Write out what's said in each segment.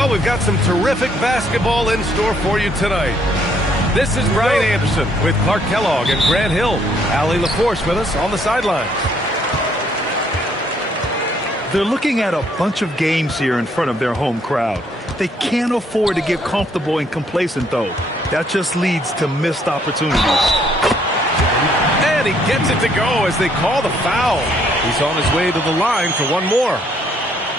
Well, we've got some terrific basketball in store for you tonight. This is Brian Anderson with Clark Kellogg and Grant Hill. Allie LaForce with us on the sidelines. They're looking at a bunch of games here in front of their home crowd. They can't afford to get comfortable and complacent, though. That just leads to missed opportunities. And he gets it to go as they call the foul. He's on his way to the line for one more.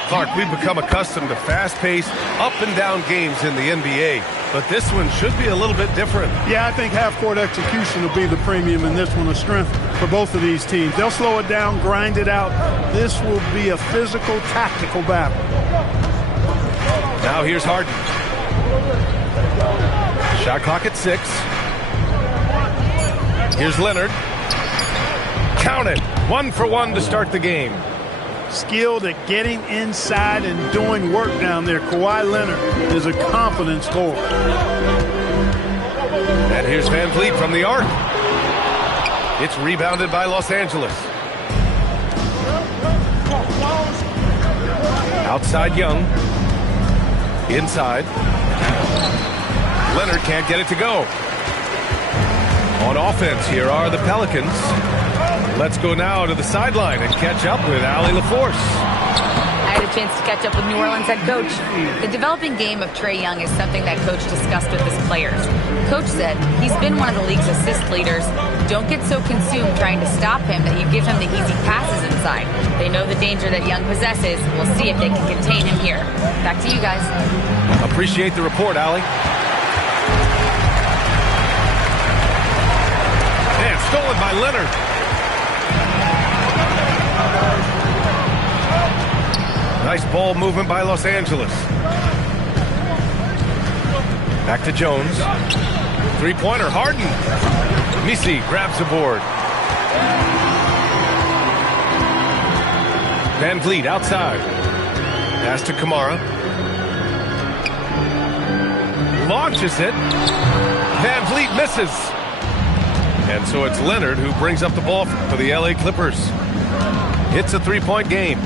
Clark, we've become accustomed to fast-paced, up-and-down games in the NBA, but this one should be a little bit different. Yeah, I think half-court execution will be the premium in this one, a strength for both of these teams. They'll slow it down, grind it out. This will be a physical, tactical battle. Now here's Harden. Shot clock at 6. Here's Leonard. Count it. 1 for 1 to start the game. Skilled at getting inside and doing work down there. Kawhi Leonard is a confident scorer. And here's Van Vliet from the arc. It's rebounded by Los Angeles. Outside Young. Inside. Leonard can't get it to go. On offense, here are the Pelicans. Let's go now to the sideline and catch up with Allie LaForce. I had a chance to catch up with New Orleans head coach. The developing game of Trae Young is something that coach discussed with his players. Coach said he's been one of the league's assist leaders. Don't get so consumed trying to stop him that you give him the easy passes inside. They know the danger that Young possesses. We'll see if they can contain him here. Back to you guys. Appreciate the report, Allie. And stolen by Leonard. Nice ball movement by Los Angeles. Back to Jones. Three-pointer, Harden. Misi grabs the board. Van Vliet outside. Pass to Kamara. Launches it. Van Vliet misses. And so it's Leonard who brings up the ball for the LA Clippers. It's a three-point game.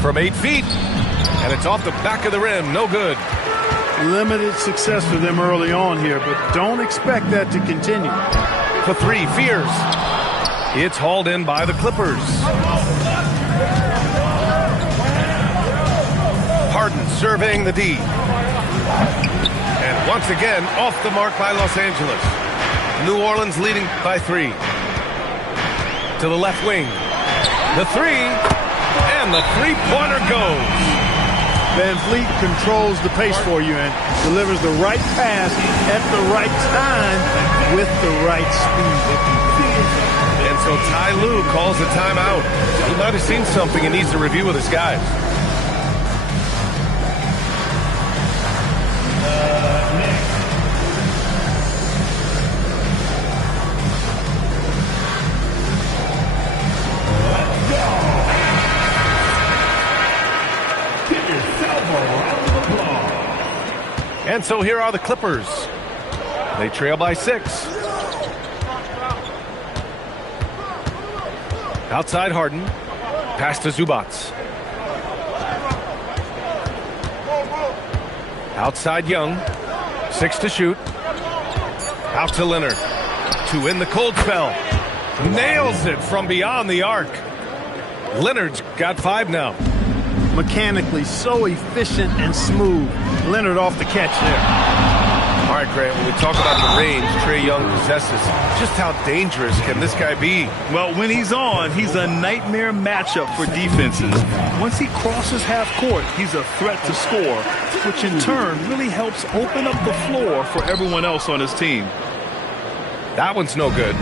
From 8 feet, and it's off the back of the rim. No good. Limited success for them early on here, but don't expect that to continue. For 3, Fears. It's hauled in by the Clippers. Harden surveying the D. And once again, off the mark by Los Angeles. New Orleans leading by 3. To the left wing. The 3. And the three-pointer goes. Van Vliet controls the pace for you and delivers the right pass at the right time with the right speed. And so Ty Lue calls a timeout. He might have seen something he needs to review with his guys. And so here are the Clippers. They trail by 6. Outside Harden. Pass to Zubac. Outside Young. 6 to shoot. Out to Leonard. To in the cold spell. Nails it from beyond the arc. Leonard's got 5 now. Mechanically so efficient and smooth. Leonard off the catch there. All right, Grant, when we talk about the range Trae Young possesses, just how dangerous can this guy be? Well, when he's on, he's a nightmare matchup for defenses. Once he crosses half court, he's a threat to score, which in turn really helps open up the floor for everyone else on his team. That one's no good.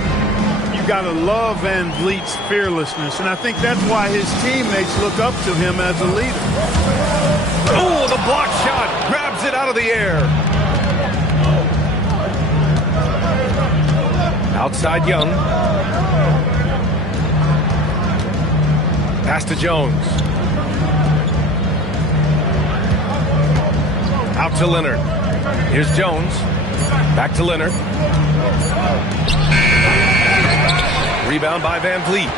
You got to love Van Vliet's fearlessness, and I think that's why his teammates look up to him as a leader. Oh, the block shot grabs it out of the air. Outside Young. Pass to Jones. Out to Leonard. Here's Jones. Back to Leonard. Rebound by Van Vliet.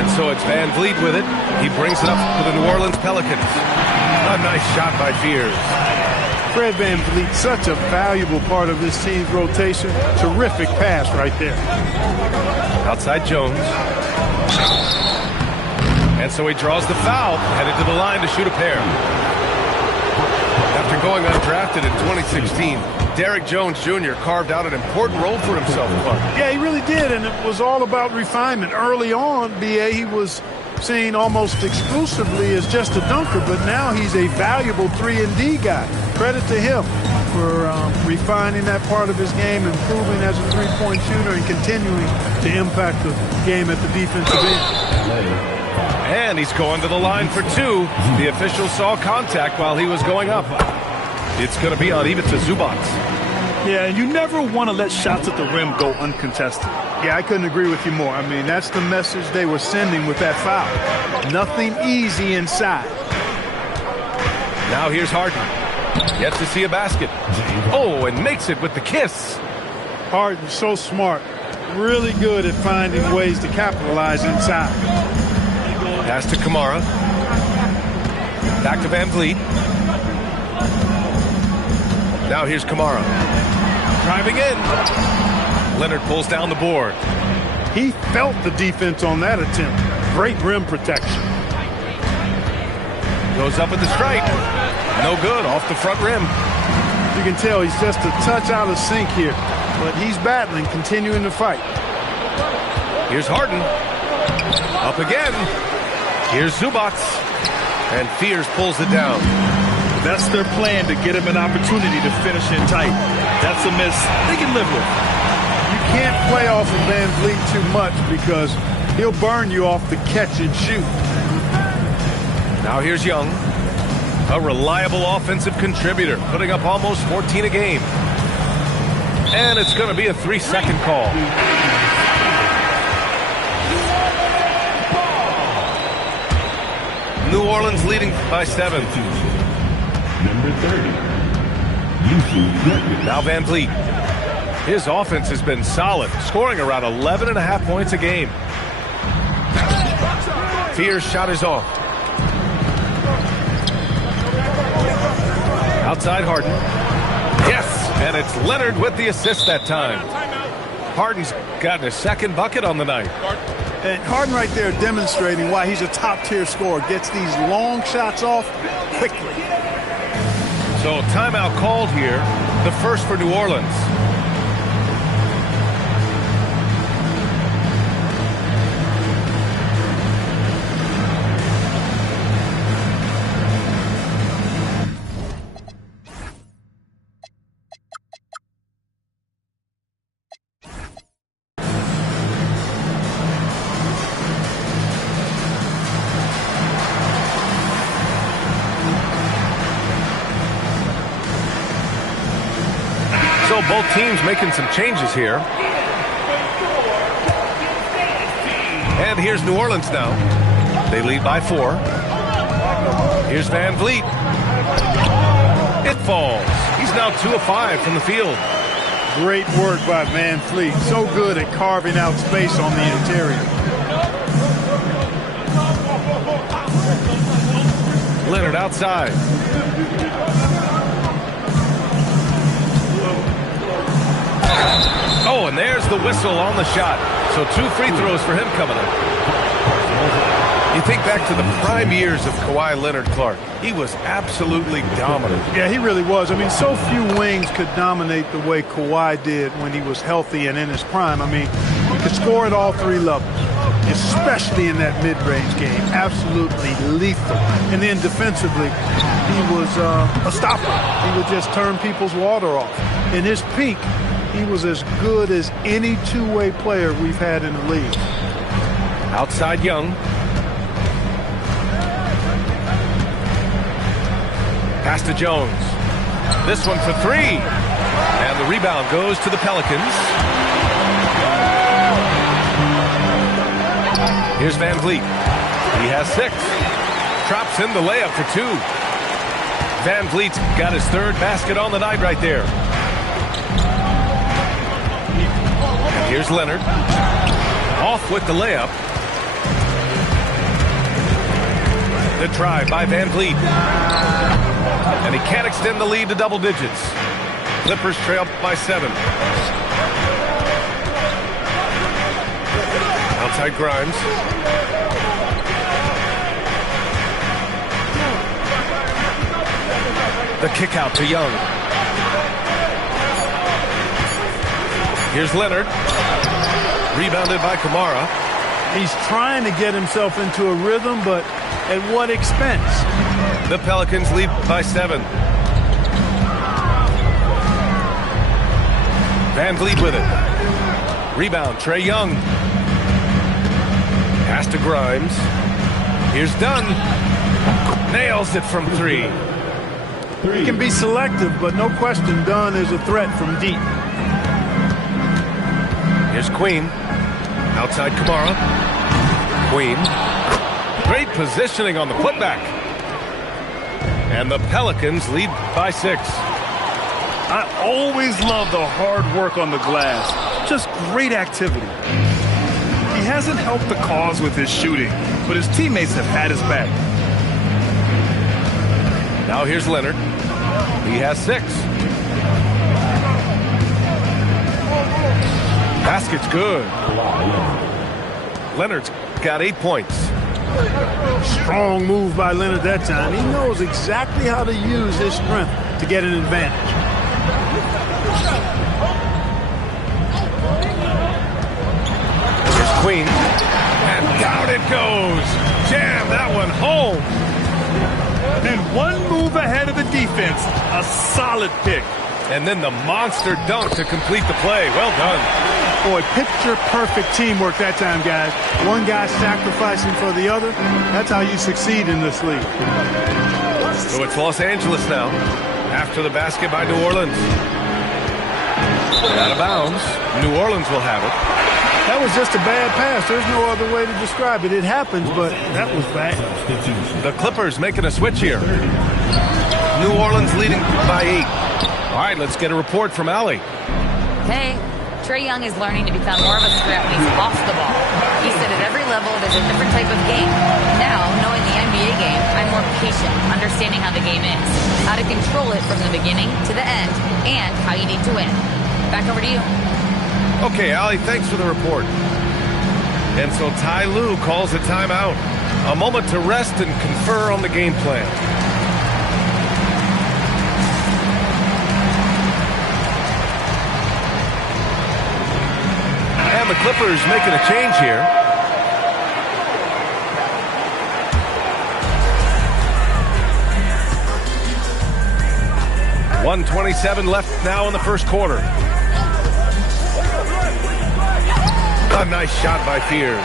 And so it's Van Vliet with it. He brings it up for the New Orleans Pelicans. A nice shot by Fears. Fred Van Vliet, such a valuable part of this team's rotation. Terrific pass right there. Outside Jones. And so he draws the foul, headed to the line to shoot a pair. After going undrafted in 2016, Derrick Jones Jr. carved out an important role for himself, Clark. Yeah, he really did, and it was all about refinement. Early on, B.A., he was seen almost exclusively as just a dunker, but now he's a valuable 3-and-D guy. Credit to him for refining that part of his game, improving as a three-point shooter, and continuing to impact the game at the defensive end. And he's going to the line for two. The official saw contact while he was going up. It's going to be on Ivica Zubac. Yeah, and you never want to let shots at the rim go uncontested. Yeah, I couldn't agree with you more. I mean, that's the message they were sending with that foul. Nothing easy inside. Now here's Harden. Gets to see a basket. Oh, and makes it with the kiss. Harden, so smart. Really good at finding ways to capitalize inside. Pass to Kamara. Back to Van Vliet. Now here's Kamara. Driving in. Leonard pulls down the board. He felt the defense on that attempt. Great rim protection. Goes up at the stripe. No good, off the front rim. You can tell he's just a touch out of sync here, but he's battling, continuing to fight. Here's Harden. Up again. Here's Zubac. And Fears pulls it down. That's their plan, to get him an opportunity to finish in tight. That's a miss they can live with. You can't play off of Van Vliet too much because he'll burn you off the catch and shoot. Now here's Young. A reliable offensive contributor, putting up almost 14 a game. And it's going to be a 3-second call. New Orleans leading by 7. Number 30. Now Van Vliet. His offense has been solid, scoring around 11.5 points a game. Fears shot is off. Outside Harden. Yes, and it's Leonard with the assist that time. Harden's gotten his second bucket on the night. And Harden right there demonstrating why he's a top-tier scorer. Gets these long shots off quickly. So timeout called here, the first for New Orleans. So both teams making some changes here. And here's New Orleans now. They lead by 4. Here's Van Vliet. It falls. He's now 2 of 5 from the field. Great work by Van Vliet. So good at carving out space on the interior. Leonard outside. Oh, and there's the whistle on the shot. So 2 free throws for him coming up. You think back to the prime years of Kawhi Leonard, Clark. He was absolutely dominant. Yeah, he really was. I mean, so few wings could dominate the way Kawhi did when he was healthy and in his prime. I mean, he could score at all 3 levels, especially in that mid-range game. Absolutely lethal. And then defensively, he was a stopper. He would just turn people's water off. In his peak, he was as good as any two-way player we've had in the league. Outside Young. Pass to Jones. This one for 3. And the rebound goes to the Pelicans. Here's Van Vliet. He has 6. Drops in the layup for 2. Van Vliet's got his 3rd basket on the night right there. Here's Leonard. Off with the layup. The try by Van Vliet. And he can't extend the lead to double digits. Clippers trail by 7. Outside Grimes. The kick out to Young. Here's Leonard. Rebounded by Kamara. He's trying to get himself into a rhythm, but at what expense? The Pelicans lead by 7. Van Vliet with it. Rebound, Trae Young. Pass to Grimes. Here's Dunn. Nails it from 3. He can be selective, but no question Dunn is a threat from deep. Here's Queen. Outside Kamara. Queen. Great positioning on the putback. And the Pelicans lead by 6. I always love the hard work on the glass. Just great activity. He hasn't helped the cause with his shooting, but his teammates have had his back. Now here's Leonard. He has 6. Basket's good. Leonard's got 8 points. Strong move by Leonard that time. He knows exactly how to use his strength to get an advantage. Here's Queen. And down it goes. Jam that one home. And one move ahead of the defense. A solid pick. And then the monster dunk to complete the play. Well done. Boy, picture-perfect teamwork that time, guys. One guy sacrificing for the other. That's how you succeed in this league. So it's Los Angeles now. After the basket by New Orleans. Out of bounds. New Orleans will have it. That was just a bad pass. There's no other way to describe it. It happens, but that was bad. The Clippers making a switch here. New Orleans leading by 8. All right, let's get a report from Allie. Hey, Trae Young is learning to become more of a threat when he's off the ball. He said at every level there's a different type of game. Now, knowing the NBA game, I'm more patient, understanding how the game is, how to control it from the beginning to the end, and how you need to win. Back over to you. Okay, Allie, thanks for the report. And so Ty Lue calls a timeout. A moment to rest and confer on the game plan. And the Clippers making a change here. .127 left now in the first quarter. A nice shot by Fears.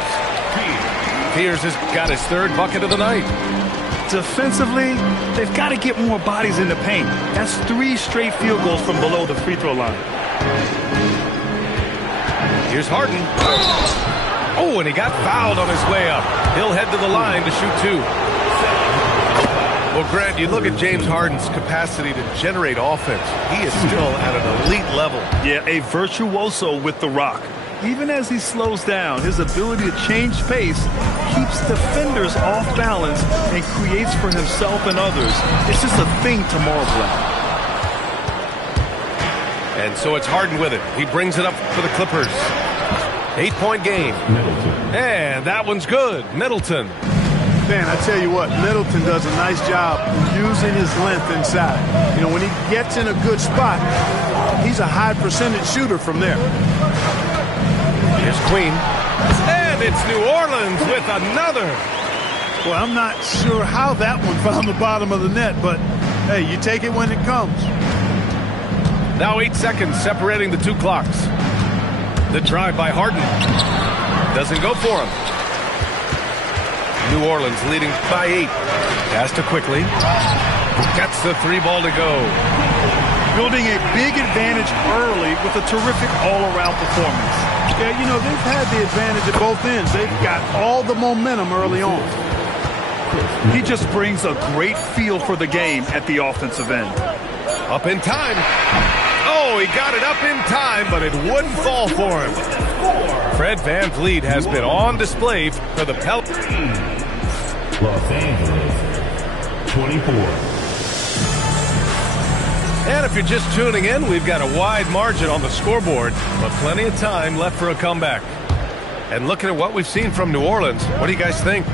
Fears has got his 3rd bucket of the night. Defensively, they've got to get more bodies in the paint. That's 3 straight field goals from below the free throw line. Here's Harden. Oh, and he got fouled on his way up. He'll head to the line to shoot 2. Well, Grant, you look at James Harden's capacity to generate offense. He is still at an elite level. Yeah, a virtuoso with the rock. Even as he slows down, his ability to change pace keeps defenders off balance and creates for himself and others. It's just a thing to marvel at. And so it's Harden with it. He brings it up for the Clippers. 8-point game. And that one's good. Middleton. Man, I tell you what, Middleton does a nice job using his length inside. You know, when he gets in a good spot, he's a high percentage shooter from there. Here's Queen. And it's New Orleans with another. Well, I'm not sure how that one found the bottom of the net, but, hey, you take it when it comes. Now 8 seconds separating the 2 clocks. The drive by Harden. Doesn't go for him. New Orleans leading by 8. Pass to Quickly. Gets the 3 ball to go. Building a big advantage early with a terrific all-around performance. Yeah, you know, they've had the advantage at both ends. They've got all the momentum early on. He just brings a great feel for the game at the offensive end. Up in time. Oh, he got it up in time, but it wouldn't fall for him. Fred VanVleet has been on display for the Pelicans. Los Angeles, 24. And if you're just tuning in, we've got a wide margin on the scoreboard, but plenty of time left for a comeback. And looking at what we've seen from New Orleans, what do you guys think?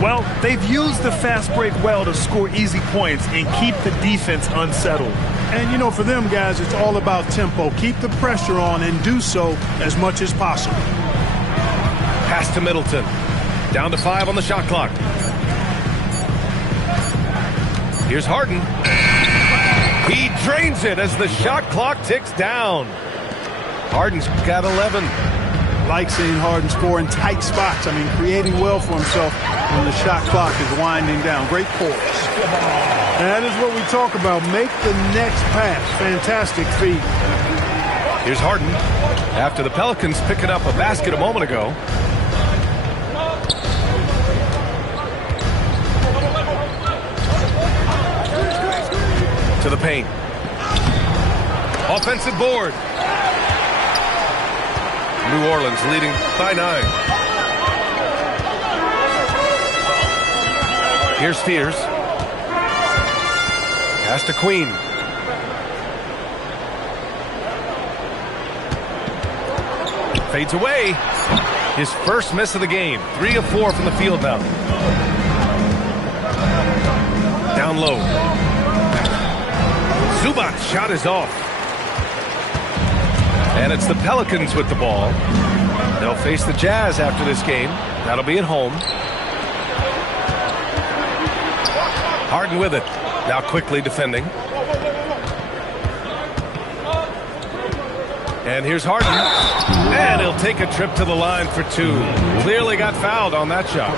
Well, they've used the fast break well to score easy points and keep the defense unsettled. And, you know, for them guys, it's all about tempo. Keep the pressure on and do so as much as possible. Pass to Middleton. Down to 5 on the shot clock. Here's Harden. He drains it as the shot clock ticks down. Harden's got 11. Like seeing Harden score in tight spots. I mean, creating well for himself when the shot clock is winding down. Great poise. That is what we talk about. Make the next pass. Fantastic feed. Here's Harden. After the Pelicans picking up a basket a moment ago. To the paint. Offensive board. New Orleans leading by 9. Here's Spears. Pass to Queen. Fades away. His first miss of the game. 3 of 4 from the field now. Down low. Zubac's shot is off. And it's the Pelicans with the ball. They'll face the Jazz after this game. That'll be at home. Harden with it. Now quickly defending. And here's Harden. And he'll take a trip to the line for 2. Clearly got fouled on that shot.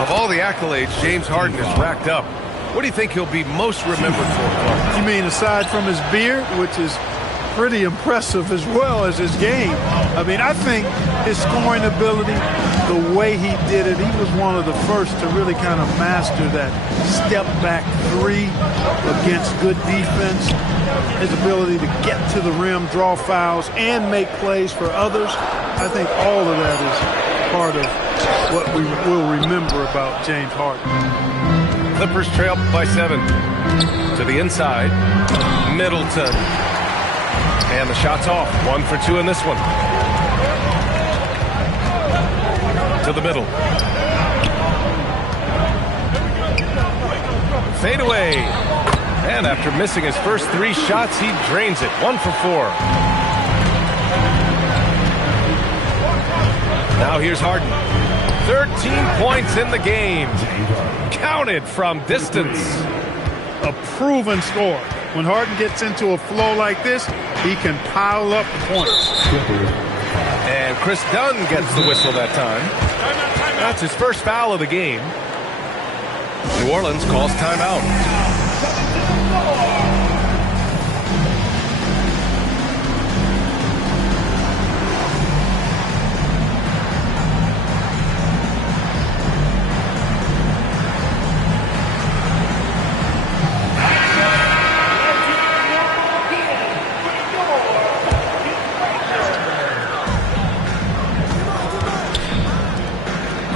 Of all the accolades James Harden has racked up, what do you think he'll be most remembered for? You mean aside from his beard, which is pretty impressive as well as his game. I mean, I think his scoring ability, the way he did it, he was one of the first to really kind of master that step-back 3 against good defense. His ability to get to the rim, draw fouls, and make plays for others. I think all of that is part of what we will remember about James Harden. Clippers trail by 7. To the inside. Middleton. And the shot's off. 1 for 2 in this one. To the middle. Fade away. And after missing his first 3 shots, he drains it. 1 for 4. Now here's Harden. 13 points in the game. Counted from distance. A proven scorer. When Harden gets into a flow like this, he can pile up points. And Chris Dunn gets the whistle that time. That's his first foul of the game. New Orleans calls timeout.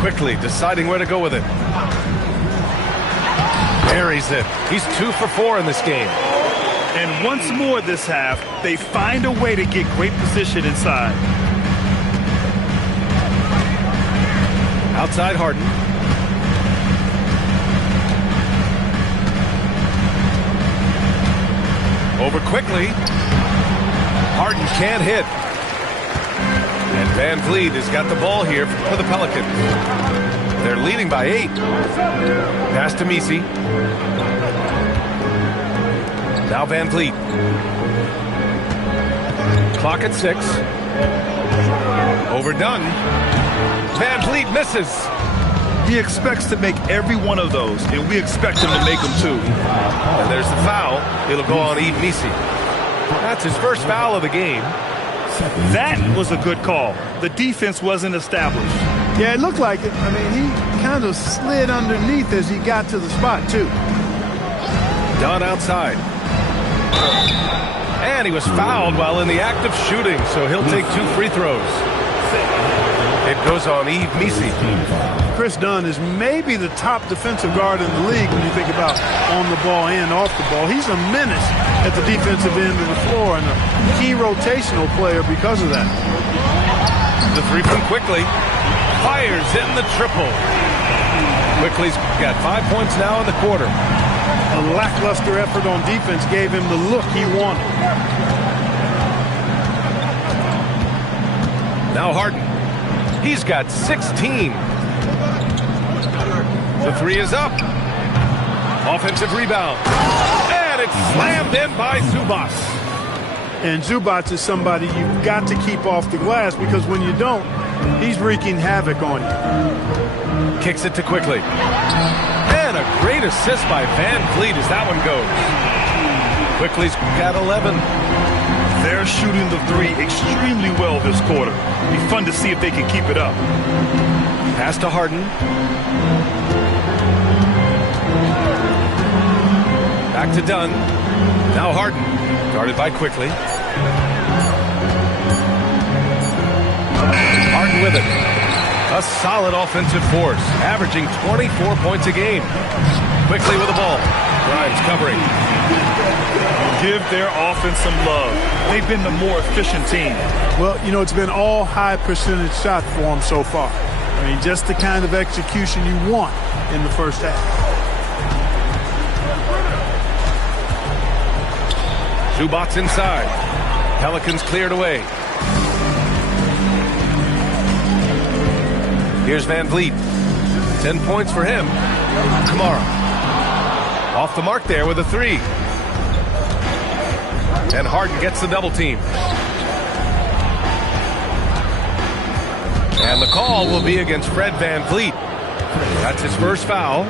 Quickly deciding where to go with it. Buries it. He's 2 for 4 in this game. And once more this half, they find a way to get great position inside. Outside Harden. Over quickly. Harden can't hit. And VanVleet has got the ball here for the Pelicans. They're leading by 8. Pass to Messi. Now VanVleet. Clock at 6. Overdone. VanVleet misses. He expects to make every one of those, and we expect him to make them too. And there's the foul. It'll go on Yves Messi. That's his first foul of the game. That was a good call. The defense wasn't established. Yeah, it looked like it. I mean, he kind of slid underneath as he got to the spot, too. Dunn outside. And he was fouled while in the act of shooting, so he'll take 2 free throws. It goes on Yves Missi. Chris Dunn is maybe the top defensive guard in the league when you think about on the ball and off the ball. He's a menace at the defensive end of the floor and a key rotational player because of that. The three from Quickly. Fires in the triple. Quickly's got 5 points now in the quarter. A lackluster effort on defense gave him the look he wanted. Now Harden. He's got 16. The three is up. Offensive rebound. And it's slammed in by Zubac. And Zubac is somebody you've got to keep off the glass because when you don't, he's wreaking havoc on you. Kicks it to Quickly. And a great assist by Van Vliet as that one goes. Quickly's got 11. They're shooting the three extremely well this quarter. Be fun to see if they can keep it up. Pass to Harden. Back to Dunn. Now Harden. Guarded by Quickly. Harden with it. A solid offensive force, averaging 24 points a game. Quickly with the ball. Grimes covering. Give their offense some love. They've been the more efficient team. Well, you know, it's been all high percentage shots for them so far. I mean, just the kind of execution you want in the first half. Zubac inside. Pelicans cleared away. Here's Van Vliet. 10 points for him. Kamara. Off the mark there with a three. And Harden gets the double team. And the call will be against Fred Van Vliet. That's his first foul.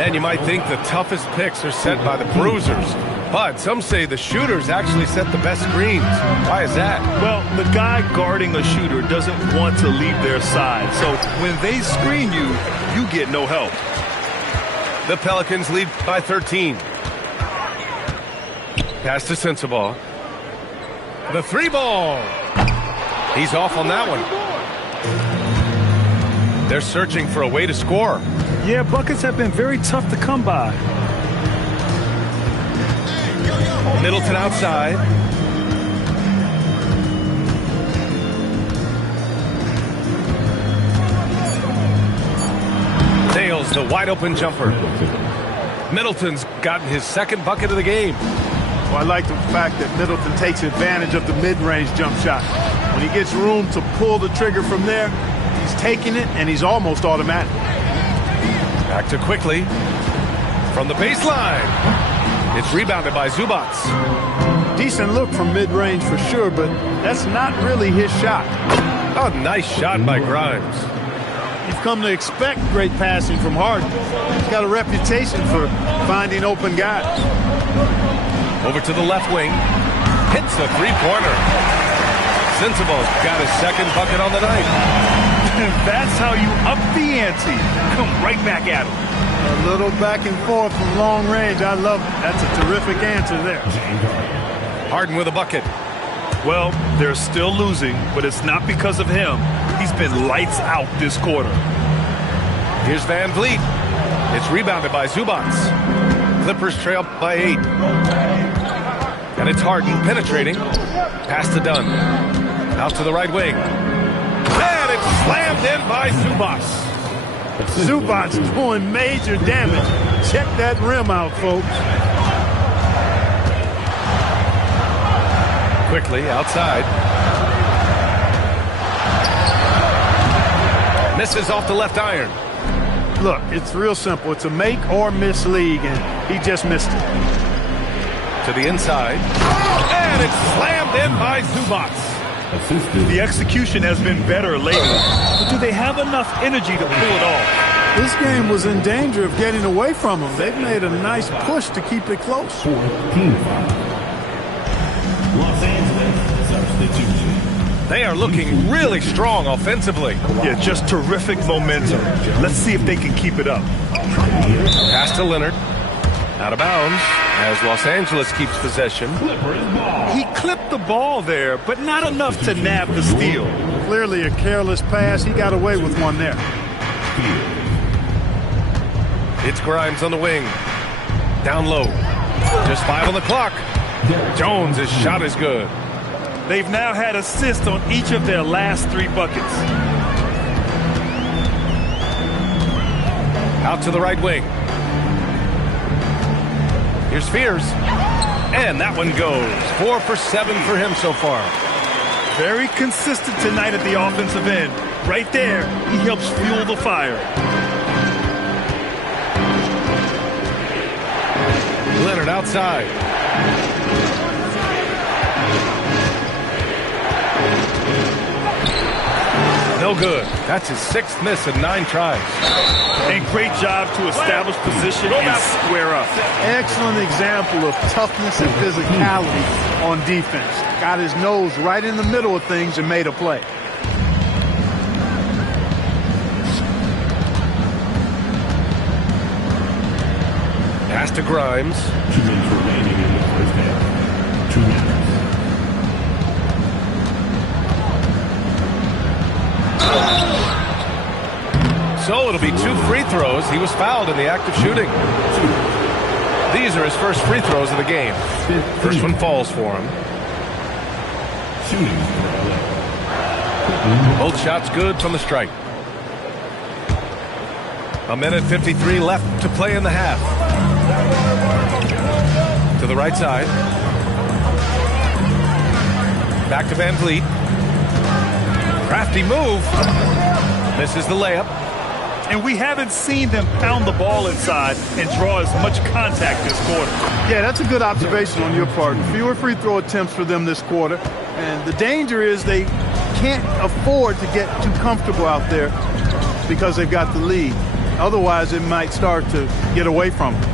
And you might think the toughest picks are set by the bruisers. But some say the shooters actually set the best screens. Why is that? Well, the guy guarding a shooter doesn't want to leave their side. So when they screen you, you get no help. The Pelicans lead by 13. Pass to Sensabaugh. The three ball. He's off on that one. They're searching for a way to score. Yeah, buckets have been very tough to come by. Middleton outside. Nails the wide open jumper. Middleton's gotten his second bucket of the game. Well, I like the fact that Middleton takes advantage of the mid-range jump shot. When he gets room to pull the trigger from there, he's taking it, and he's almost automatic. Back to Quickly. From the baseline. It's rebounded by Zubac. Decent look from mid-range for sure, but that's not really his shot. Oh, nice shot by Grimes. You've come to expect great passing from Harden. He's got a reputation for finding open guys. Over to the left wing. Hits a three-pointer. Sensabaugh's got his second bucket on the night. That's how you up the ante. Come right back at him. A little back and forth from long range. I love it. That's a terrific answer there. Harden with a bucket. Well, they're still losing, but it's not because of him. He's been lights out this quarter. Here's Van Vliet. It's rebounded by Zubac. Clippers trail by 8. And it's Harden penetrating. Pass to Dunn. Out to the right wing. And it's slammed in by Zubac. Zubac doing major damage. Check that rim out, folks. Quickly outside. Misses off the left iron. Look, it's real simple. It's a make or miss league, and he just missed it. To the inside. And it's slammed in by Zubac. The execution has been better lately, but do they have enough energy to pull it off? This game was in danger of getting away from them. They've made a nice push to keep it close. Los Angeles substitution. They are looking really strong offensively. Yeah, just terrific momentum. Let's see if they can keep it up. Pass to Leonard. Out of bounds as Los Angeles keeps possession. He clipped the ball there, but not enough to nab the steal. Clearly a careless pass. He got away with one there. It's Grimes on the wing. Down low. Just 5 on the clock. Jones' shot is good. They've now had assists on each of their last 3 buckets. Out to the right wing. Here's Spears. And that one goes. 4 for 7 for him so far. Very consistent tonight at the offensive end. Right there, he helps fuel the fire. Leonard outside. No good. That's his 6th miss in 9 tries. And great job to establish position and square up. Excellent example of toughness and physicality on defense. Got his nose right in the middle of things and made a play. Pass to Grimes. 2 minutes remaining in the first half. 2 minutes. So it'll be 2 free throws. He was fouled in the act of shooting. These are his first free throws of the game. First one falls for him. Shooting. Both shots good from the strike. 1:53 left to play in the half. To the right side. Back to Van Vliet. Crafty move. Misses the layup. And we haven't seen them pound the ball inside and draw as much contact this quarter. Yeah, that's a good observation on your part. Fewer free throw attempts for them this quarter. And the danger is they can't afford to get too comfortable out there because they've got the lead. Otherwise, it might start to get away from them.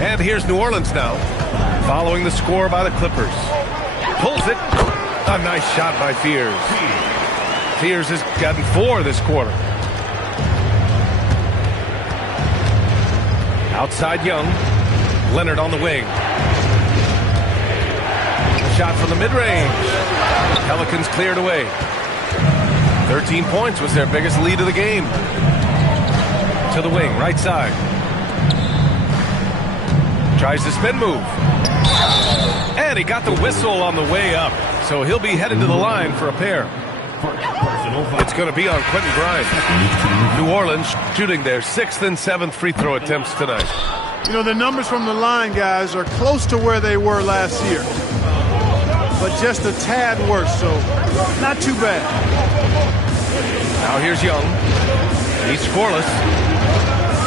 And here's New Orleans now, following the score by the Clippers. Pulls it. A nice shot by Fears. Fears has gotten 4 this quarter. Outside Young. Leonard on the wing. Shot from the mid-range. Pelicans cleared away. 13 points was their biggest lead of the game. To the wing, right side. Tries the spin move. And he got the whistle on the way up. So he'll be headed to the line for a pair. It's going to be on Quentin Grimes. New Orleans shooting their 6th and 7th free throw attempts tonight. You know, the numbers from the line, guys, are close to where they were last year. But just a tad worse, so not too bad. Now here's Young. He's scoreless.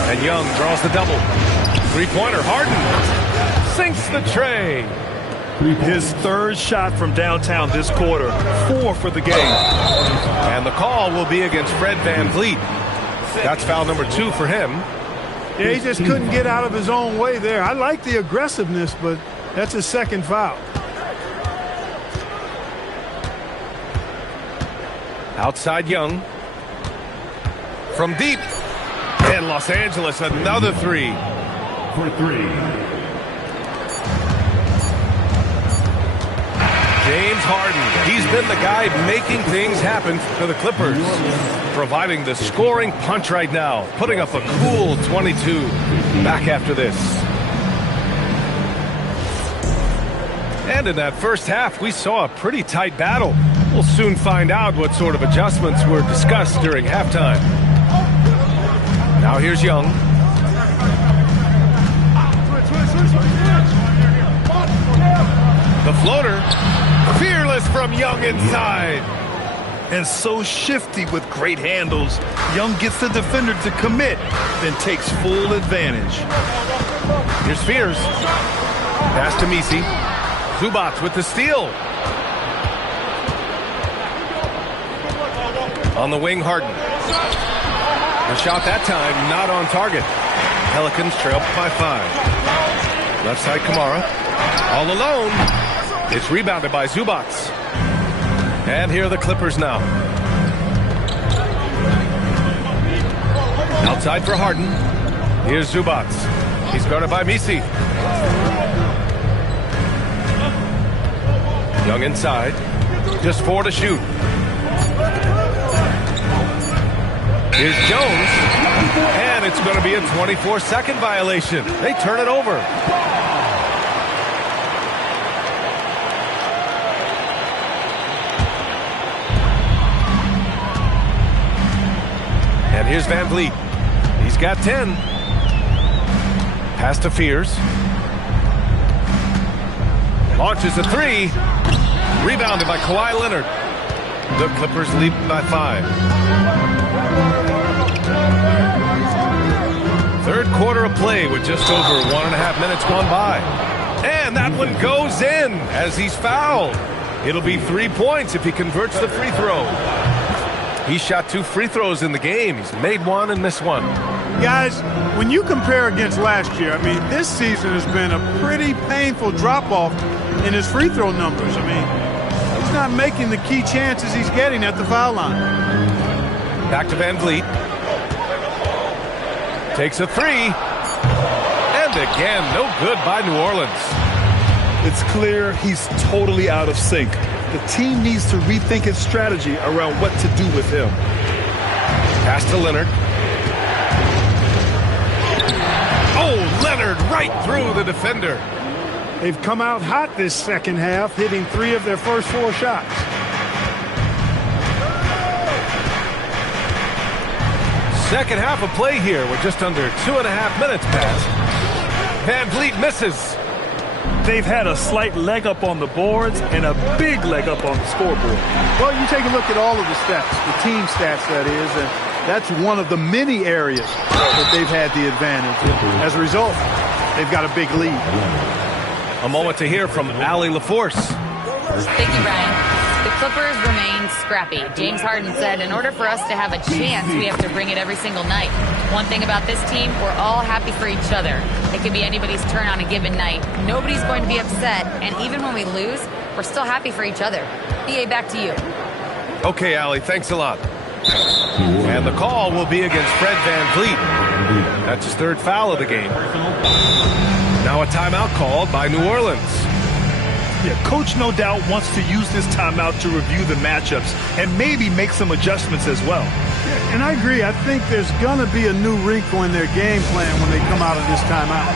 And Young draws the double. 3-pointer, Harden. Sinks the tray. His 3rd shot from downtown this quarter. 4 for the game. And the call will be against Fred Van Vliet. That's foul number 2 for him. Yeah, he just couldn't get out of his own way there. I like the aggressiveness, but that's his 2nd foul. Outside Young. From deep. And Los Angeles, another 3. For 3. James Harden. He's been the guy making things happen for the Clippers. Providing the scoring punch right now. Putting up a cool 22. Back after this. And in that first half, we saw a pretty tight battle. We'll soon find out what sort of adjustments were discussed during halftime. Now here's Young. The floater. Fearless from Young inside. And so shifty with great handles. Young gets the defender to commit, then takes full advantage. Here's Fears. Pass to Misi. Zubac with the steal. On the wing, Harden. The shot that time not on target. Pelicans trail by 5. Left side, Kamara. All alone. It's rebounded by Zubac. And here are the Clippers now. Outside for Harden. Here's Zubac. He's guarded by Misi. Young inside. Just 4 to shoot. Here's Jones. And it's going to be a 24-second violation. They turn it over. And here's Van Vliet. He's got 10. Pass to Fears. Launches a 3. Rebounded by Kawhi Leonard. The Clippers lead by 5. Third quarter of play with just over 1.5 minutes gone by. And that one goes in as he's fouled. It'll be 3 points if he converts the free throw. He shot 2 free throws in the game. He's made 1 and missed 1. Guys, when you compare against last year, I mean, this season has been a pretty painful drop-off in his free throw numbers. I mean, he's not making the key chances he's getting at the foul line. Back to Van Vliet. Takes a 3. And again, no good by New Orleans. It's clear he's totally out of sync. The team needs to rethink its strategy around what to do with him. Pass to Leonard. Oh, Leonard right through the defender. They've come out hot this second half, hitting 3 of their first 4 shots. Second half of play here. We're just under 2.5 minutes past. Van Vliet misses. They've had a slight leg up on the boards and a big leg up on the scoreboard. Well, you take a look at all of the stats, the team stats, that is, and that's one of the many areas that they've had the advantage. As a result, they've got a big lead. A moment to hear from Allie LaForce. Thank you, Brian. The Clippers remain scrappy. James Harden said, in order for us to have a chance, we have to bring it every single night. One thing about this team, we're all happy for each other. It could be anybody's turn on a given night. Nobody's going to be upset, and even when we lose, we're still happy for each other. BA, back to you. Okay, Allie, thanks a lot. And the call will be against Fred Van Vliet. That's his 3rd foul of the game. Now a timeout called by New Orleans. Yeah, Coach no doubt wants to use this timeout to review the matchups and maybe make some adjustments as well. Yeah, and I agree. I think there's going to be a new wrinkle in their game plan when they come out of this timeout.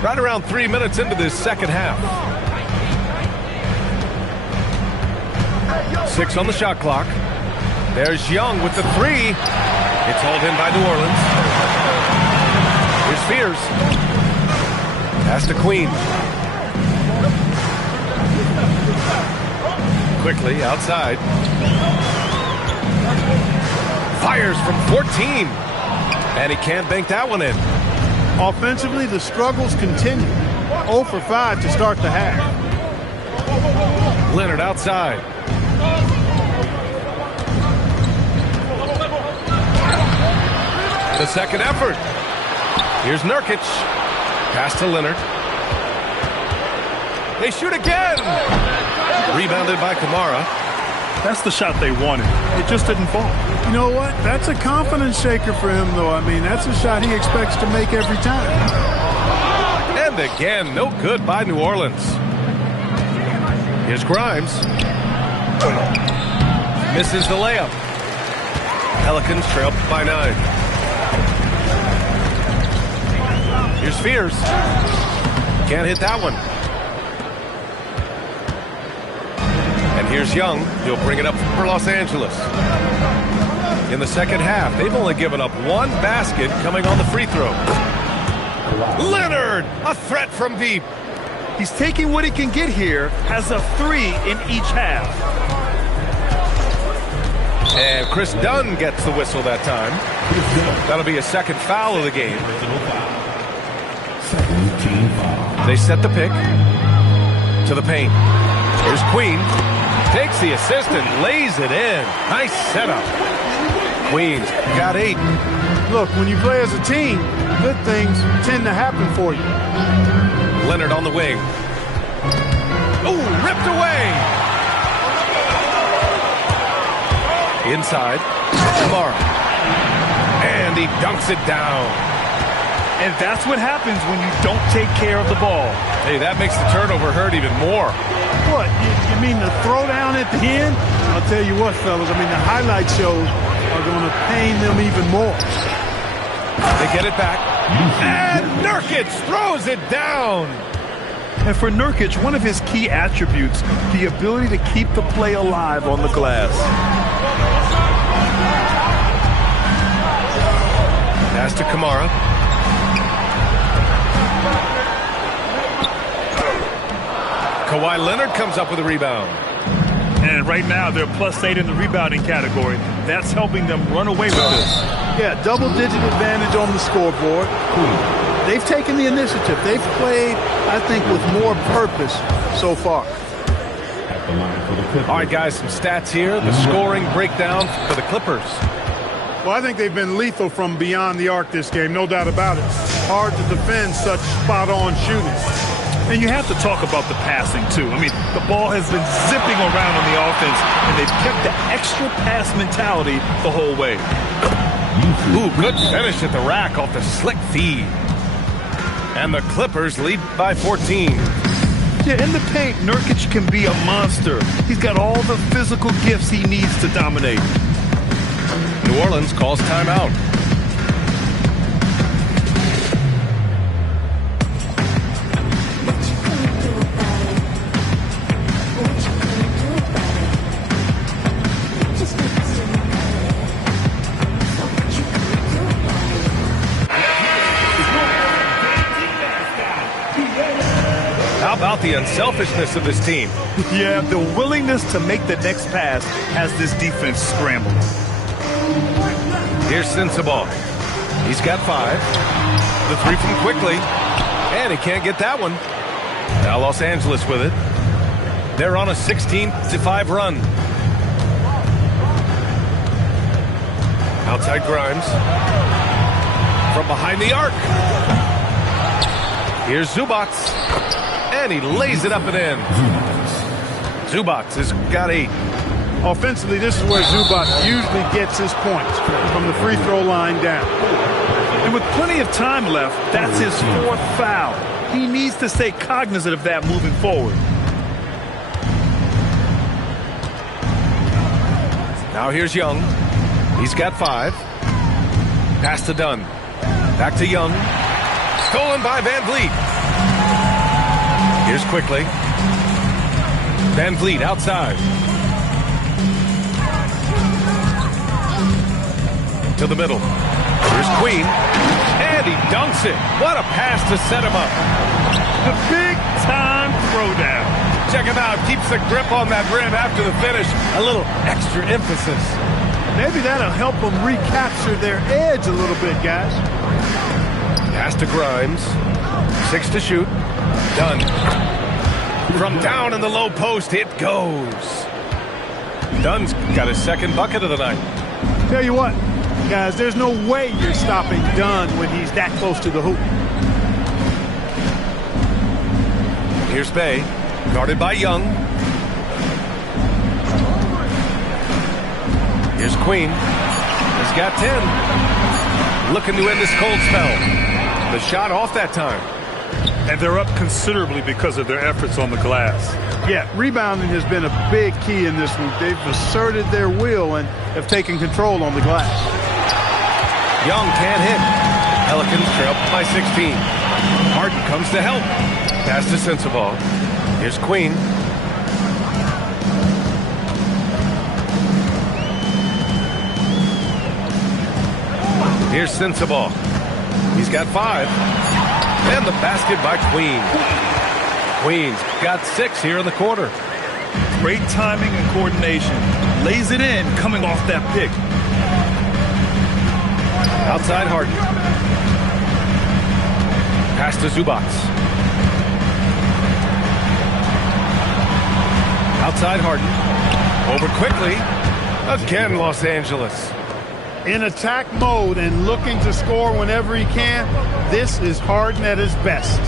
Right around 3 minutes into this second half. 6 on the shot clock. There's Young with the 3. It's hauled in by New Orleans. Here's Fears. Pass to Queen. Quickly outside. Fires from 14. And he can't bank that one in. Offensively, the struggles continue. 0 for 5 to start the half. Leonard outside. The second effort. Here's Nurkic. Pass to Leonard. They shoot again. Rebounded by Kamara. That's the shot they wanted. It just didn't fall. You know what? That's a confidence shaker for him, though. I mean, that's a shot he expects to make every time. And again, no good by New Orleans. Here's Grimes. Misses the layup. Pelicans trail by 9. Here's Fears. Can't hit that one. And here's Young. He'll bring it up for Los Angeles. in the second half. They've only given up one basket coming on the free throw. Leonard, a threat from deep. He's taking what he can get here, has a 3 in each half. And Chris Dunn gets the whistle that time. That'll be a second foul of the game. They set the pick to the paint. Here's Queen. Takes the assist and lays it in. Nice setup. Queens got 8. Look, when you play as a team, good things tend to happen for you. Leonard on the wing. Oh, ripped away. Inside. Kamara. And he dunks it down. And that's what happens when you don't take care of the ball. Hey, that makes the turnover hurt even more. What, you mean the throwdown at the end? I'll tell you what, fellas, I mean, the highlight shows are going to pain them even more. They get it back. And Nurkic throws it down. And for Nurkic, one of his key attributes, the ability to keep the play alive on the glass. Pass to Kamara. Kawhi Leonard comes up with a rebound. And right now, they're +8 in the rebounding category. That's helping them run away with this. Yeah, double-digit advantage on the scoreboard. They've taken the initiative. They've played, I think, with more purpose so far. All right, guys, some stats here. The scoring breakdown for the Clippers. Well, I think they've been lethal from beyond the arc this game, no doubt about it. Hard to defend such spot-on shooting. And you have to talk about the passing, too. I mean, the ball has been zipping around on the offense, and they've kept the extra pass mentality the whole way. Ooh, good finish at the rack off the slick feed. And the Clippers lead by 14. Yeah, in the paint, Nurkic can be a monster. He's got all the physical gifts he needs to dominate. New Orleans calls timeout. How about the unselfishness of this team? Yeah, the willingness to make the next pass has this defense scrambled. Here's Sensabaugh. He's got 5. The 3 from Quickly. And he can't get that one. Now Los Angeles with it. They're on a 16-5 run. Outside Grimes. From behind the arc. Here's Zubac. And he lays it up and in. Zubac has got 8. Offensively, this is where Zubac usually gets his points, from the free throw line down. And with plenty of time left, that's his 4th foul. He needs to stay cognizant of that moving forward. Now here's Young. He's got 5. Pass to Dunn. Back to Young. Stolen by Van Vliet. Here's Quickly. Van Vliet outside. To the middle. Here's Queen. And he dunks it. What a pass to set him up. The big-time throwdown. Check him out. Keeps the grip on that rim after the finish. A little extra emphasis. Maybe that'll help them recapture their edge a little bit, guys. Pass to Grimes. 6 to shoot. Done. From down in the low post, it goes. Dunn's got his 2nd bucket of the night. Tell you what, guys, there's no way you're stopping Dunn when he's that close to the hoop. Here's Bay, guarded by Young. Here's Queen. He's got 10. Looking to end this cold spell. The shot off that time. And they're up considerably because of their efforts on the glass. Yeah, rebounding has been a big key in this one. They've asserted their will and have taken control on the glass. Young can't hit. Pelicans trail by 16. Harden comes to help. Pass to Sensabaugh. Here's Queen. Here's Sensabaugh. He's got 5. And the basket by Queen. Queen's got 6 here in the quarter. Great timing and coordination. Lays it in coming off that pick. Outside Harden. Pass to Zubats. Outside Harden. Over quickly. Again, Los Angeles. In attack mode and looking to score whenever he can, this is Harden at his best.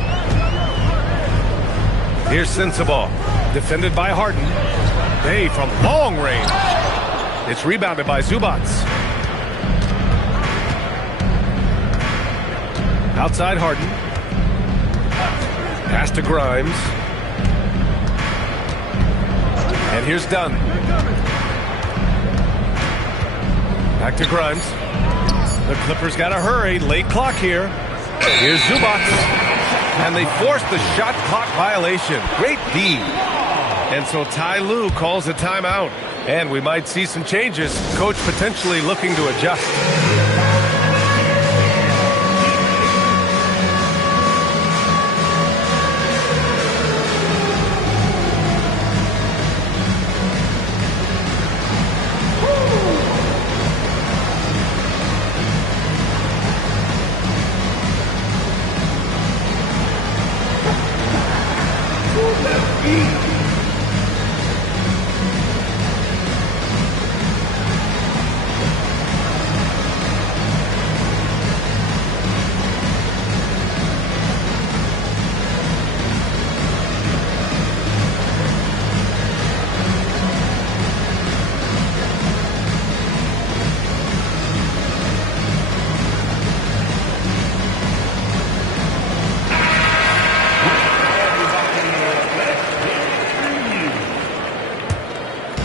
Here's Sensabaugh. Defended by Harden. Hey, from long range. It's rebounded by Zubats. Outside Harden. Pass to Grimes. And here's Dunn. Back to Grimes. The Clippers got to hurry. Late clock here. Here's Zubats. And they forced the shot clock violation. Great D. And so Ty Lue calls a timeout. And we might see some changes. Coach potentially looking to adjust.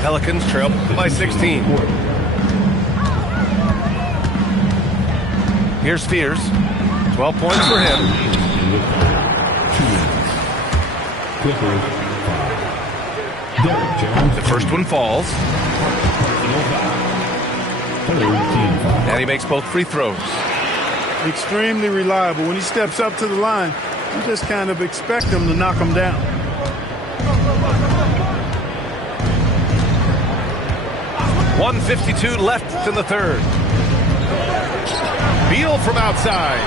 Pelicans trail by 16. Here's Spears. 12 points for him. The first one falls. And he makes both free throws. Extremely reliable. When he steps up to the line, you just kind of expect him to knock him down. .152 left in the third. Beal from outside.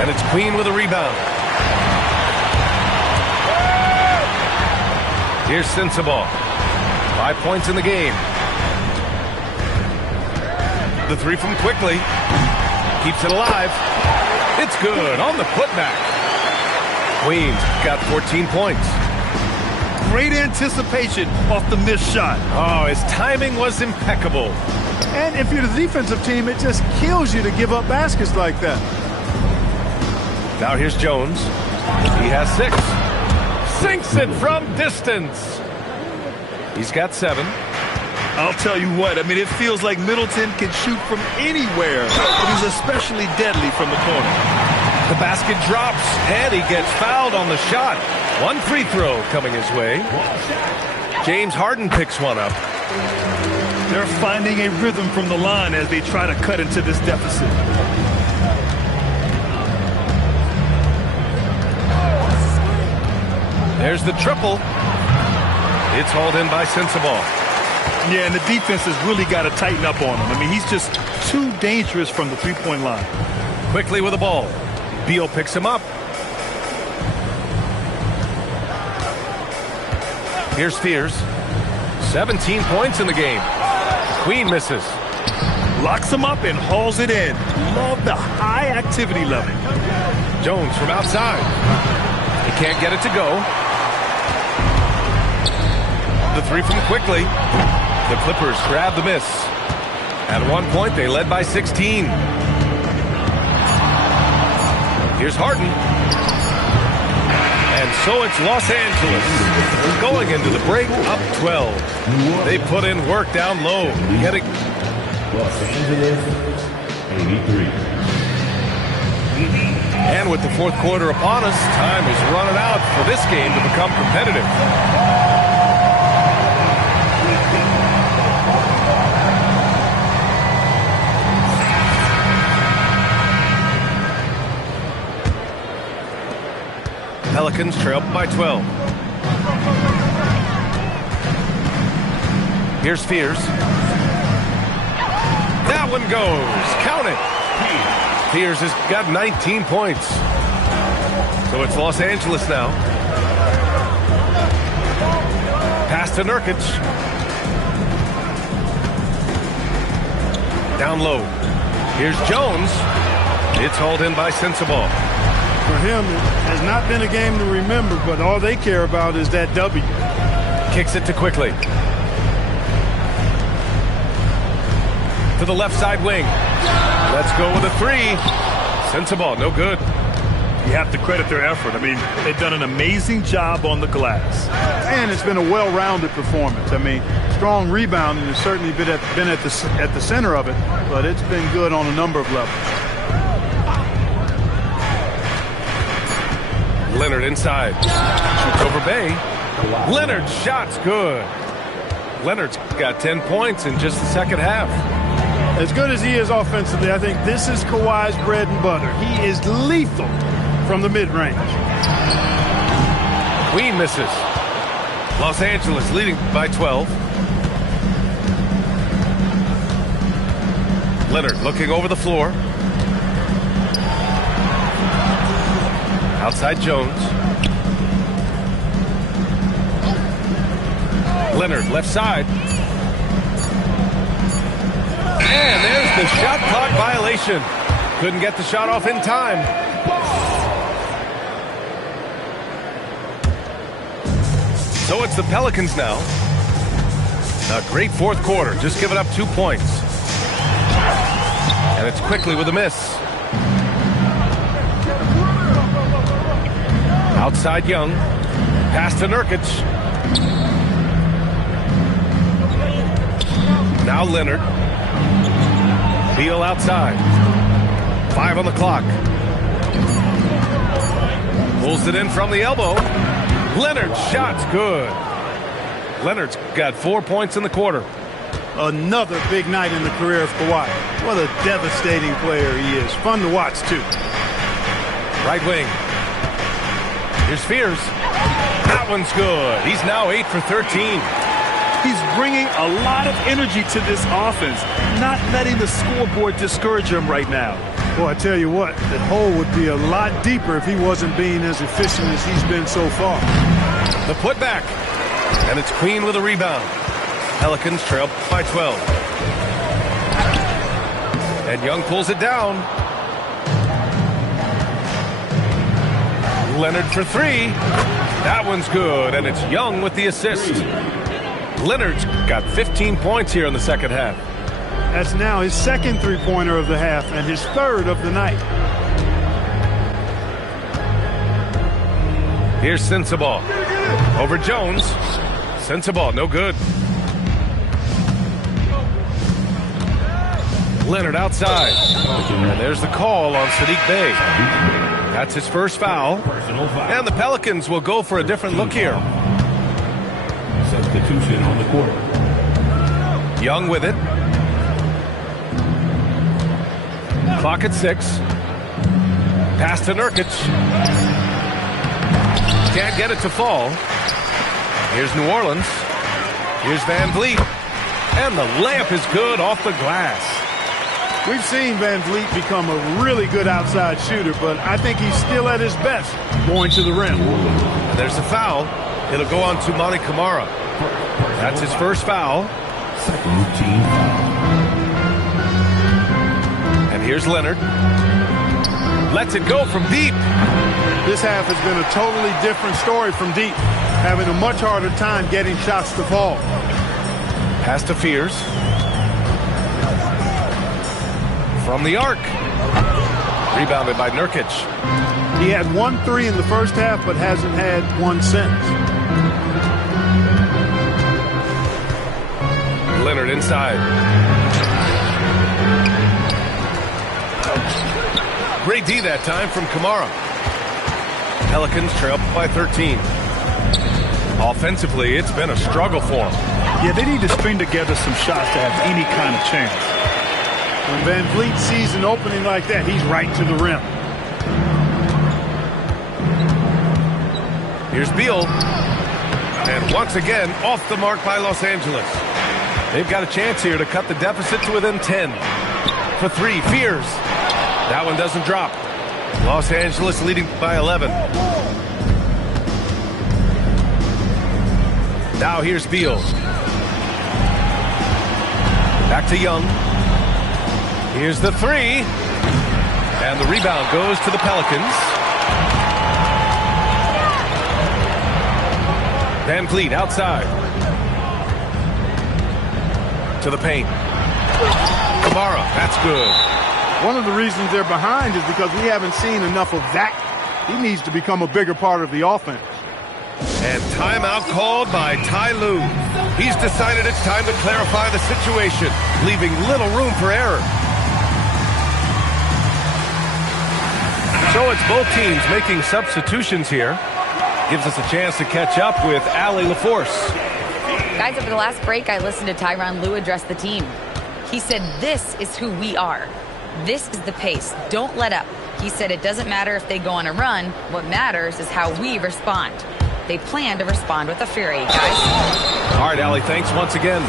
And it's Queen with a rebound. Here's Sensabaugh. 5 points in the game. The three from quickly. Keeps it alive. It's good on the putback. Queen's got 14 points. Great anticipation off the missed shot. Oh, his timing was impeccable. And if you're the defensive team, it just kills you to give up baskets like that. Now here's Jones. He has 6. Sinks it from distance. He's got 7. I'll tell you what, I mean, it feels like Middleton can shoot from anywhere, but he's especially deadly from the corner. The basket drops, and he gets fouled on the shot. 1 free throw coming his way. James Harden picks one up. They're finding a rhythm from the line as they try to cut into this deficit. There's the triple. It's hauled in by Sensabaugh. Yeah, and the defense has really got to tighten up on him. I mean, he's just too dangerous from the three-point line. Quickly with the ball. Beal picks him up. Here's Spears. 17 points in the game. Queen misses. Locks him up and hauls it in. Love the high activity level. Jones from outside. He can't get it to go. The three from quickly. The Clippers grab the miss. At 1 point, they led by 16. Here's Harden. And so it's Los Angeles going into the break up 12. They put in work down low. Getting Los Angeles, 83. And with the fourth quarter upon us, time is running out for this game to become competitive. Pelicans trail by 12. Here's Fears. That one goes. Count it. Fears has got 19 points. So it's Los Angeles now. Pass to Nurkic. Down low. Here's Jones. It's hauled in by Sensabaugh. For him, it has not been a game to remember, but all they care about is that W. Kicks it to Quickly. To the left side wing. Let's go with a three. Sensabaugh, no good. You have to credit their effort. I mean, they've done an amazing job on the glass. And it's been a well-rounded performance. I mean, strong rebounding has certainly been at the center of it, but it's been good on a number of levels. Leonard inside. Shoots over Bay. Leonard's shot's good. Leonard's got 10 points in just the second half. As good as he is offensively, I think this is Kawhi's bread and butter. He is lethal from the mid-range. Queen misses. Los Angeles leading by 12. Leonard looking over the floor. Outside Jones. Leonard left side. And there's the shot clock violation. Couldn't get the shot off in time. So it's the Pelicans now. A great fourth quarter. Just giving up 2 points. And it's Quickly with a miss. Outside Young. Pass to Nurkic. Now Leonard. Beal outside. 5 on the clock. Pulls it in from the elbow. Leonard's shot's good. Leonard's got 4 points in the quarter. Another big night in the career of Kawhi. What a devastating player he is. Fun to watch, too. Right wing. Here's Fears. That one's good. He's now 8 for 13. He's bringing a lot of energy to this offense, not letting the scoreboard discourage him right now. Boy, I tell you what, the hole would be a lot deeper if he wasn't being as efficient as he's been so far. The putback. And it's Queen with a rebound. Pelicans trail by 12. And Young pulls it down. Leonard for three. That one's good, and it's Young with the assist. Leonard's got 15 points here in the second half. That's now his second three-pointer of the half and his third of the night. Here's Sensabaugh. Over Jones. Sensabaugh, no good. Leonard outside. And there's the call on Saddiq Bey. That's his first foul. And the Pelicans will go for a different look here. Substitution on the court. Young with it. Clock at 6. Pass to Nurkic. Can't get it to fall. Here's New Orleans. Here's Van Vliet. And the layup is good off the glass. We've seen Van Vliet become a really good outside shooter, but I think he's still at his best going to the rim. And there's a foul. It'll go on to Monty Kamara. That's his first foul. Second team foul. And here's Leonard. Lets it go from deep. This half has been a totally different story from deep, having a much harder time getting shots to fall. Pass to Fears. From the arc. Rebounded by Nurkic. He had 1 3 in the first half, but hasn't had one since. Leonard inside. Great D that time from Kamara. Pelicans trail by 13. Offensively, it's been a struggle for them. Yeah, they need to string together some shots to have any kind of chance. When Van Vliet sees an opening like that, he's right to the rim. Here's Beal. And once again, off the mark by Los Angeles. They've got a chance here to cut the deficit to within 10. For three, Fears. That one doesn't drop. Los Angeles leading by 11. Now here's Beal. Back to Young. Here's the three. And the rebound goes to the Pelicans. Van Vliet outside. To the paint. Kamara, that's good. One of the reasons they're behind is because we haven't seen enough of that. He needs to become a bigger part of the offense. And timeout called by Ty Lue. He's decided it's time to clarify the situation, leaving little room for error. So it's both teams making substitutions here. Gives us a chance to catch up with Allie LaForce. Guys, over the last break, I listened to Tyronn Lue address the team. He said, this is who we are. This is the pace. Don't let up. He said it doesn't matter if they go on a run. What matters is how we respond. They plan to respond with a fury, guys. All right, Allie, thanks once again.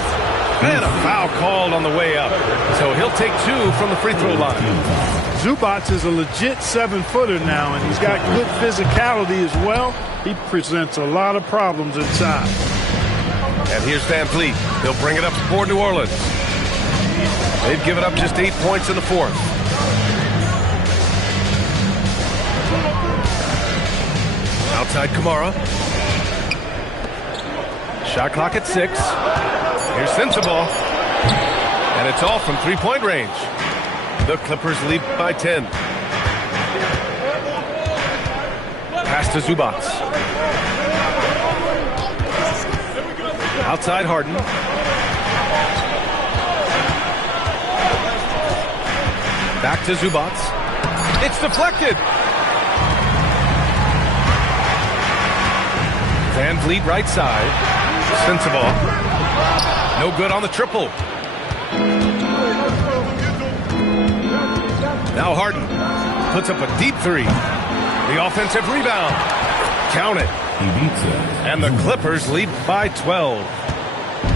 And a foul called on the way up. So he'll take two from the free throw line. Zubac is a legit 7-footer now, and he's got good physicality as well. He presents a lot of problems inside. And here's Van Vliet. He'll bring it up for New Orleans. They've given up just 8 points in the fourth. Outside Kamara. Shot clock at 6. Here's Sensabaugh. And it's all from three-point range. The Clippers lead by 10. Pass to Zubac. Outside Harden. Back to Zubac. It's deflected. Van Vliet right side. Sensabaugh. No good on the triple. Now Harden puts up a deep three. The offensive rebound. Count it. And the Clippers lead by 12.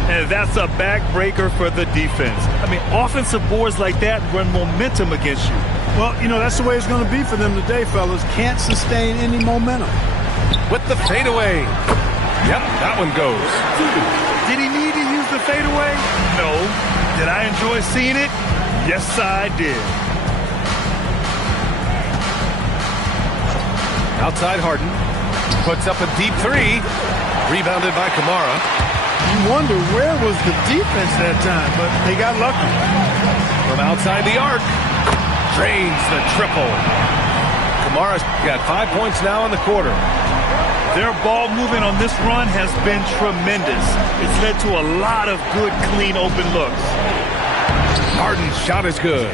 And that's a backbreaker for the defense. I mean, offensive boards like that run momentum against you. Well, you know, that's the way it's going to be for them today, fellas. Can't sustain any momentum. With the fadeaway. Yep, that one goes. Did he need to use the fadeaway? No. Did I enjoy seeing it? Yes, I did. Outside Harden. Puts up a deep three. Rebounded by Kamara. You wonder where was the defense that time, but they got lucky. From outside the arc. Drains the triple. Kamara's got 5 points now in the quarter. Their ball movement on this run has been tremendous. It's led to a lot of good, clean, open looks. Harden's shot is good.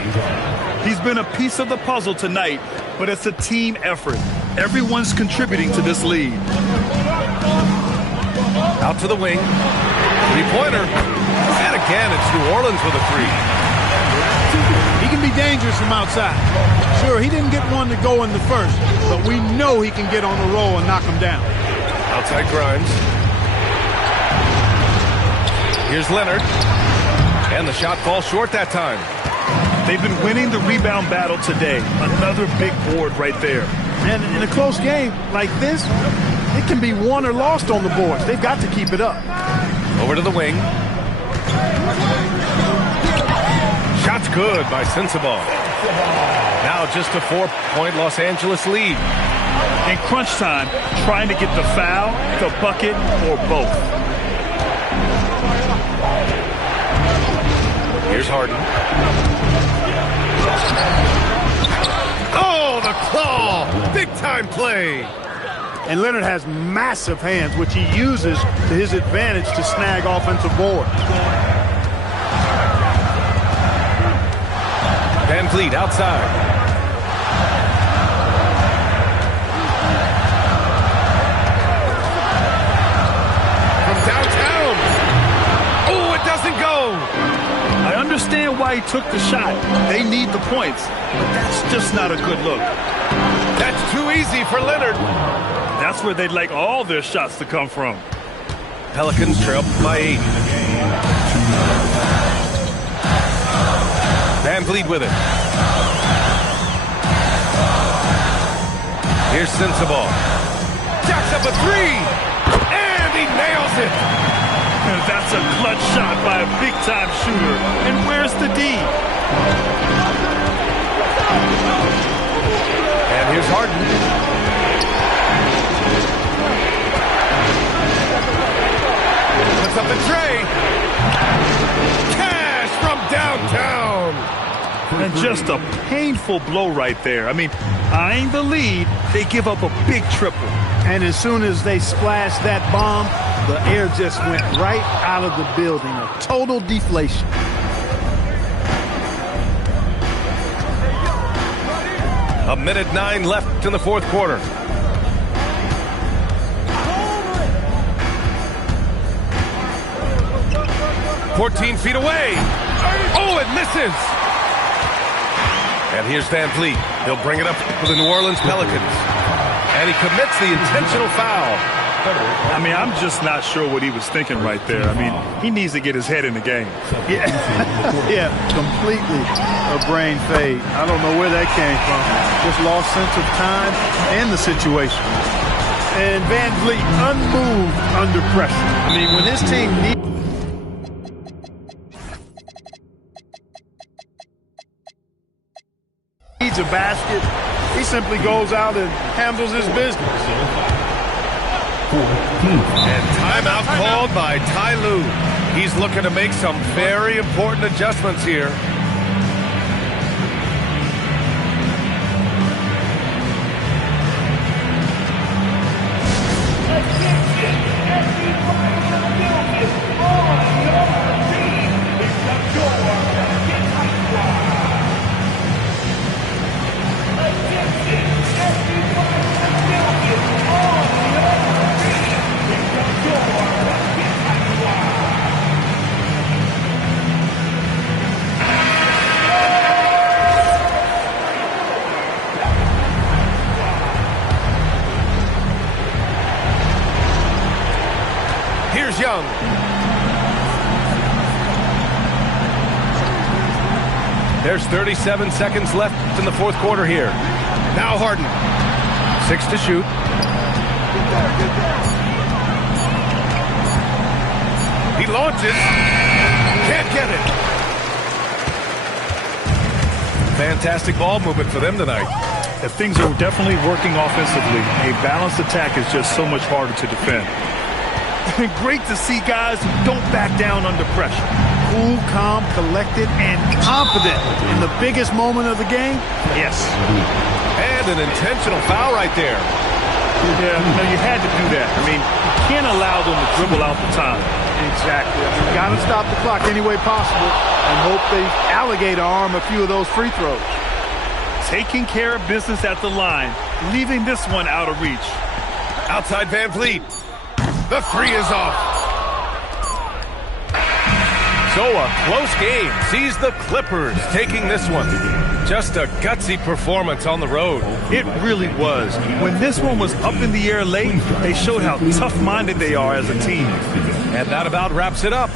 He's been a piece of the puzzle tonight, but it's a team effort. Everyone's contributing to this lead. Out to the wing. Three-pointer. And again, it's New Orleans with a three. He can be dangerous from outside. Sure, he didn't get one to go in the first, but we know he can get on the roll and knock him down. Outside Grimes. Here's Leonard. And the shot falls short that time. They've been winning the rebound battle today. Another big board right there. And in a close game like this, it can be won or lost on the boards. They've got to keep it up. Over to the wing. Shot's good by Sensabaugh. Now just a 4-point Los Angeles lead. In crunch time, trying to get the foul, the bucket, or both. Here's Harden. Oh, the claw! Big-time play. And Leonard has massive hands, which he uses to his advantage to snag offensive boards. Van Vliet outside. From downtown. Oh, it doesn't go. I understand why he took the shot. They need the points, but that's just not a good look. That's too easy for Leonard. That's where they'd like all their shots to come from. Pelicans trail by 8. Van Vliet with it. Here's Sensabaugh. Jacks up a 3. And he nails it. And that's a clutch shot by a big-time shooter. And where's the D? And here's Harden. Puts up the tray. Cash from downtown. And just a painful blow right there. I mean, eyeing the lead, they give up a big triple. And as soon as they splashed that bomb, the air just went right out of the building. A total deflation. A minute 9 left in the fourth quarter. "14 feet away. Oh, it misses. And here's Van Vliet. He'll bring it up for the New Orleans Pelicans. And he commits the intentional foul. I mean, I'm just not sure what he was thinking right there. I mean, he needs to get his head in the game. Yeah, yeah, completely a brain fade. I don't know where that came from. Just lost sense of time and the situation. And Van Vliet unmoved under pressure. I mean, when his team needs a basket, he simply goes out and handles his business. And timeout called by Ty Lue. He's looking to make some very important adjustments here. Young. There's 37 seconds left in the fourth quarter here. Now Harden. 6 to shoot. He launches. Can't get it. Fantastic ball movement for them tonight. If things are definitely working offensively, a balanced attack is just so much harder to defend. Great to see guys who don't back down under pressure. Cool, calm, collected, and confident in the biggest moment of the game. Yes. And an intentional foul right there. Yeah, no, you had to do that. I mean, you can't allow them to dribble out the time. Exactly. I mean, got to stop the clock any way possible and hope they alligator arm a few of those free throws. Taking care of business at the line, leaving this one out of reach. Outside Van Vliet. The 3 is off. So a close game sees the Clippers taking this one. Just a gutsy performance on the road. It really was. When this one was up in the air late, they showed how tough-minded they are as a team. And that about wraps it up.